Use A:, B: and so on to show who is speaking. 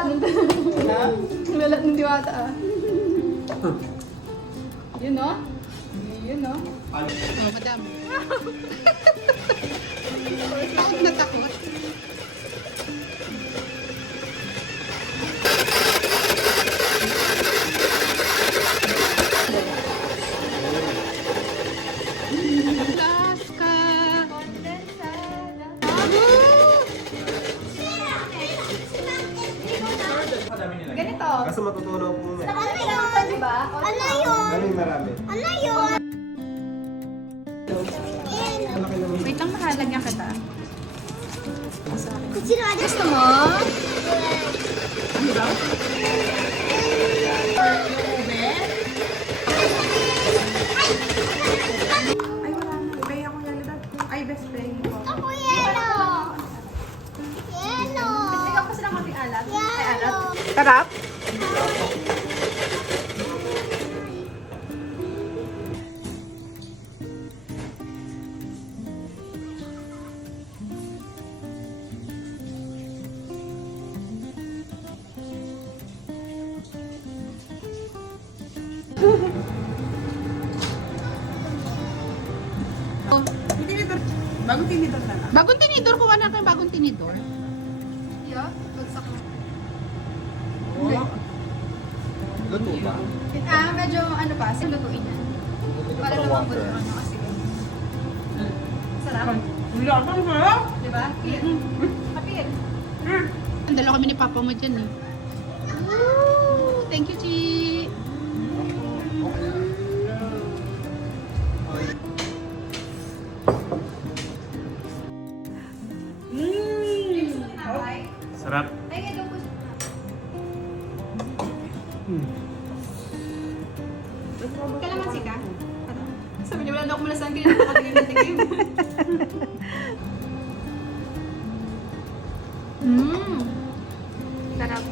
A: Ang lalat ng diwata ah. Yun no? Yun no? Oh, madam. Takot na takot. Ganito.
B: Kaso matutunaw po mo.
C: Ano yun? Diba? Ano yun? Ano yung marami? Ano yun?
A: Wait lang, mahalagyan kita.
C: Ano?
A: Gusto mo? Tinidor. Bagong tinidor na lang. Bagong tinidor, kuha na kayo bagong tinidor. Yeah, bagsak na. Luto ba? Ah, medyo ano pa, silutuin yan. Para lumambot yung ano kasi. Sarap.
B: Wala ka ba?
A: Diba? Pil. Kapil. Ang dalawa kami ni Papa mo dyan eh. Woo! Thank you, Chi.
B: Sarap. Ay, ito po.
A: Hmm. Kalamansi ka? Sabi niya, wala na akong malasan kayo na nakatikim-tikim. Mmm. Sarap.